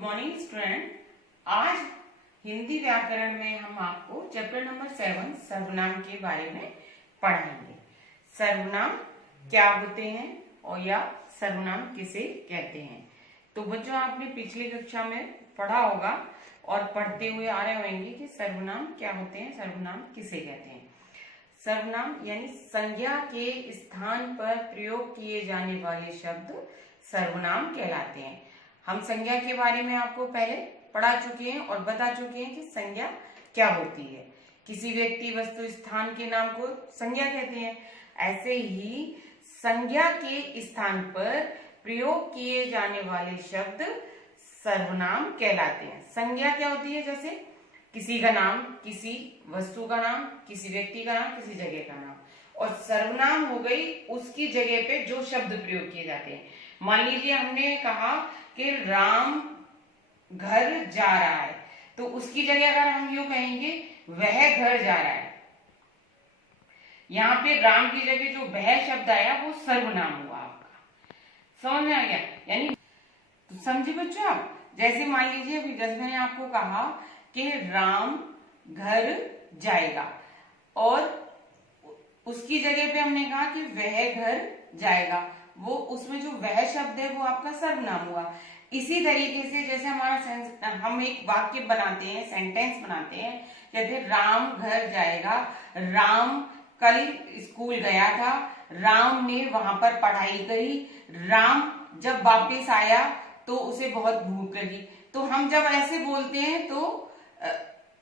Good morning student. आज हिंदी व्याकरण में हम आपको चैप्टर नंबर 7 सर्वनाम के बारे में पढ़ाएंगे। सर्वनाम क्या होते हैं और या सर्वनाम किसे कहते हैं। तो बच्चों, आपने पिछली कक्षा में पढ़ा होगा और पढ़ते हुए आ रहे होंगे कि सर्वनाम क्या होते हैं, सर्वनाम किसे कहते हैं। सर्वनाम यानी संज्ञा के स्थान पर प्रयोग किए जाने वाले शब्द सर्वनाम कहलाते हैं। हम संज्ञा के बारे में आपको पहले पढ़ा चुके हैं और बता चुके हैं कि संज्ञा क्या होती है। किसी व्यक्ति, वस्तु, स्थान के नाम को संज्ञा कहते हैं। ऐसे ही संज्ञा के स्थान पर प्रयोग किए जाने वाले शब्द सर्वनाम कहलाते हैं। संज्ञा क्या होती है? जैसे किसी का नाम, किसी वस्तु का नाम, किसी व्यक्ति का नाम, किसी जगह का नाम। और सर्वनाम हो गई उसकी जगह पे जो शब्द प्रयोग किए जाते हैं। मान लीजिए हमने कहा कि राम घर जा रहा है, तो उसकी जगह अगर हम यूं कहेंगे वह घर जा रहा है, यहाँ पे राम की जगह जो वह शब्द आया वो सर्वनाम हुआ आपका। समझ में आ गया? यानी तो समझे बच्चों आप? जैसे मान लीजिए अभी जैसे मैंने आपको कहा कि राम घर जाएगा और उसकी जगह पे हमने कहा कि वह घर जाएगा, वो उसमें जो वह शब्द है वो आपका सर्वनाम हुआ। इसी तरीके से जैसे हम एक वाक्य बनाते हैं, सेंटेंस बनाते हैं, कहते हैं राम घर जाएगा, राम कल स्कूल गया था, राम ने वहां पर पढ़ाई करी, राम जब वापस आया तो उसे बहुत भूख लगी। तो हम जब ऐसे बोलते हैं तो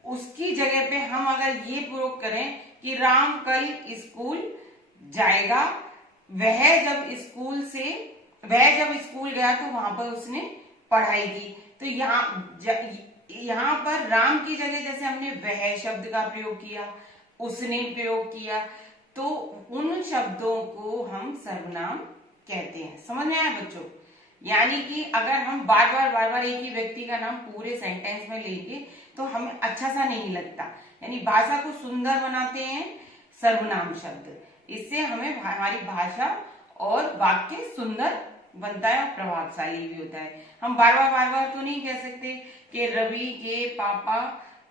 उसकी जगह पे हम अगर ये प्रयोग करें कि राम कल स्कूल जाएगा, वह जब स्कूल गया तो वहां पर उसने पढ़ाई की। तो यहाँ पर राम की जगह जैसे हमने वह शब्द का प्रयोग किया, उसने प्रयोग किया, तो उन शब्दों को हम सर्वनाम कहते हैं। समझ में आया बच्चों? यानी कि अगर हम बार बार एक ही व्यक्ति का नाम पूरे सेंटेंस में लेंगे तो हमें अच्छा सा नहीं लगता। यानी भाषा को सुंदर बनाते हैं सर्वनाम शब्द। इससे हमें हमारी भाषा और वाक्य सुंदर बनता है और प्रभावशाली भी होता है। हम बार बार तो नहीं कह सकते कि रवि के पापा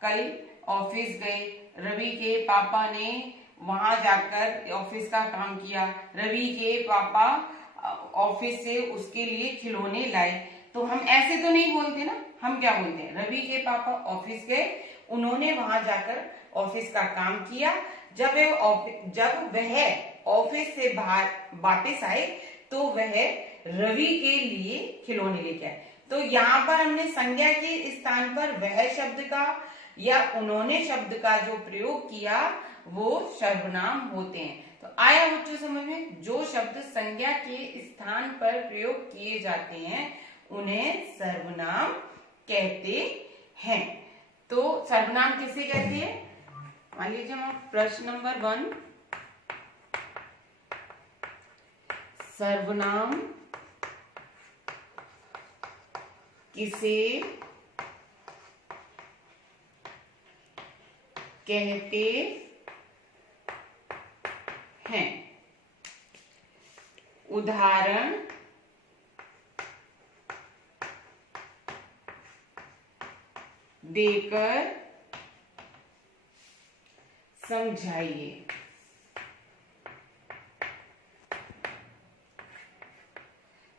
कल ऑफिस गए, रवि के पापा ने वहां जाकर ऑफिस का काम किया, रवि के पापा ऑफिस से उसके लिए खिलौने लाए। तो हम ऐसे तो नहीं बोलते ना। हम क्या बोलते हैं? रवि के पापा ऑफिस गए, उन्होंने वहां जाकर ऑफिस का काम किया, जब वह ऑफिस से बाहर वापस आए तो वह रवि के लिए खिलौने लेके आए। तो यहाँ पर हमने संज्ञा के स्थान पर वह शब्द का या उन्होंने शब्द का जो प्रयोग किया वो सर्वनाम होते हैं। तो आया बच्चों समझ में? जो शब्द संज्ञा के स्थान पर प्रयोग किए जाते हैं उन्हें सर्वनाम कहते हैं। तो सर्वनाम किसे कहते हैं? मान लीजिए हम प्रश्न नंबर 1, सर्वनाम किसे कहते हैं? उदाहरण देकर समझाइए।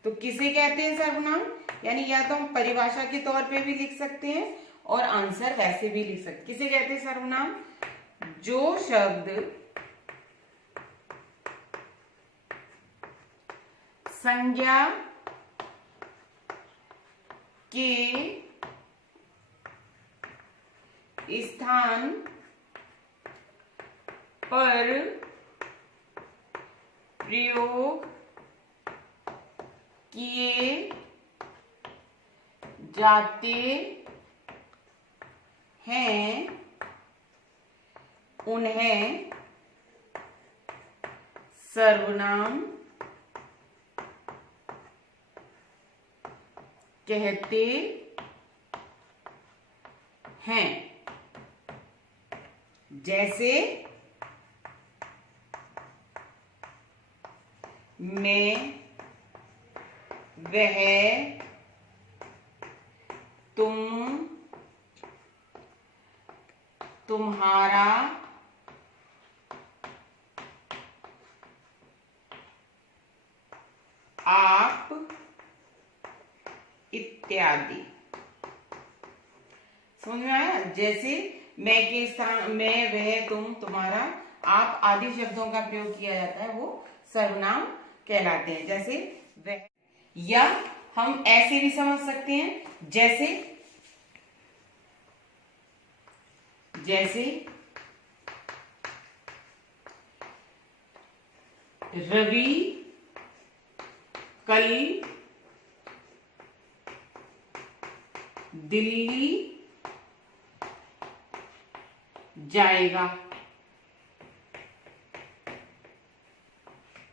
तो किसे कहते हैं सर्वनाम? यानी या तो हम परिभाषा के तौर पे भी लिख सकते हैं और आंसर वैसे भी लिख सकते हैं। किसे कहते हैं सर्वनाम? जो शब्द संज्ञा के स्थान पर प्रयोग किए जाते हैं उन्हें सर्वनाम कहते हैं। जैसे मैं, वह, तुम, तुम्हारा, आप इत्यादि। समझ में आया? जैसे मैं के स्थान मैं, वह, तुम, तुम्हारा, आप आदि शब्दों का प्रयोग किया जाता है, वो सर्वनाम कहलाते हैं। जैसे वह, या हम ऐसे भी समझ सकते हैं, जैसे रवि कल दिल्ली जाएगा।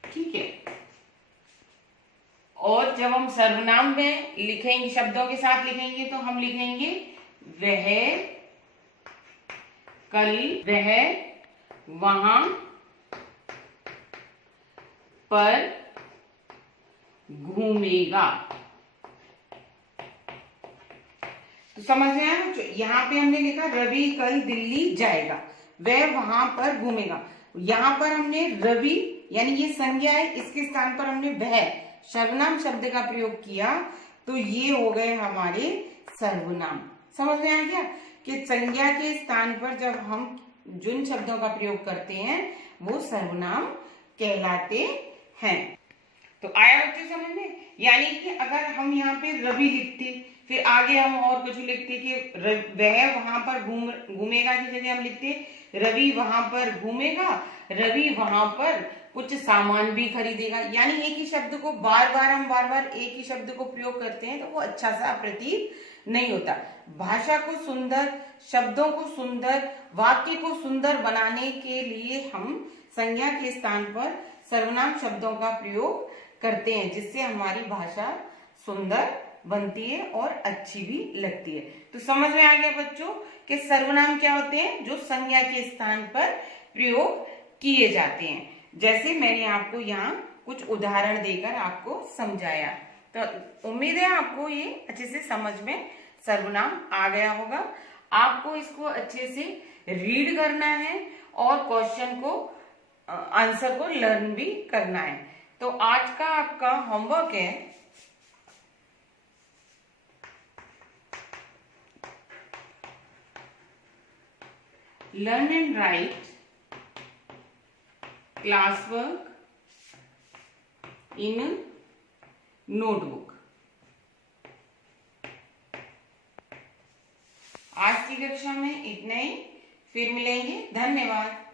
ठीक है। और जब हम सर्वनाम में लिखेंगे, शब्दों के साथ लिखेंगे, तो हम लिखेंगे वह कल, वह वहां पर घूमेगा। तो समझ में आया बच्चों? यहाँ पे हमने लिखा रवि कल दिल्ली जाएगा, वह वहां पर घूमेगा। यहाँ पर हमने रवि यानी ये संज्ञा है, इसके स्थान पर हमने वह सर्वनाम शब्द का प्रयोग किया, तो ये हो गए हमारे सर्वनाम। समझ में आ गया कि संज्ञा के स्थान पर जब हम जिन शब्दों का प्रयोग करते हैं वो सर्वनाम कहलाते हैं। तो आया बच्चों समझ में? यानी कि अगर हम यहाँ पे रवि लिखते, फिर आगे हम और कुछ लिखते कि वह वहां पर घूमेगा की जगह हम लिखते रवि वहां पर घूमेगा, रवि वहां पर कुछ सामान भी खरीदेगा। यानी एक ही शब्द को बार बार एक ही शब्द को प्रयोग करते हैं तो वो अच्छा सा प्रतीत नहीं होता। भाषा को सुंदर, शब्दों को सुंदर, वाक्य को सुंदर बनाने के लिए हम संज्ञा के स्थान पर सर्वनाम शब्दों का प्रयोग करते हैं, जिससे हमारी भाषा सुंदर बनती है और अच्छी भी लगती है। तो समझ में आ गया बच्चों कि सर्वनाम क्या होते हैं? जो संज्ञा के स्थान पर प्रयोग किए जाते हैं। जैसे मैंने आपको यहाँ कुछ उदाहरण देकर आपको समझाया, तो उम्मीद है आपको ये अच्छे से समझ में सर्वनाम आ गया होगा। आपको इसको अच्छे से रीड करना है और क्वेश्चन को, आंसर को लर्न भी करना है। तो आज का आपका होमवर्क है learn and right class work in notebook. आज की कक्षा में इतना ही, फिर मिलेंगे। धन्यवाद।